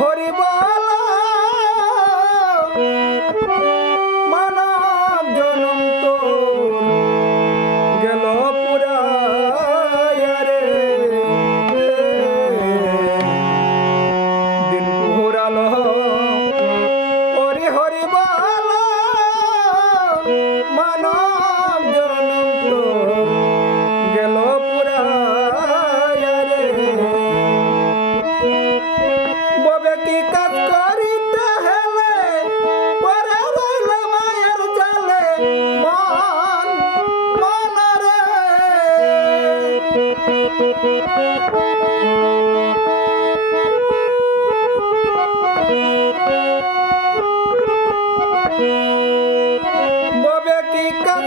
হরিবা বেটি কাজ করিতে হেলে পরে রইল মায়ের জালে। মন মনরে ববে কি কাজ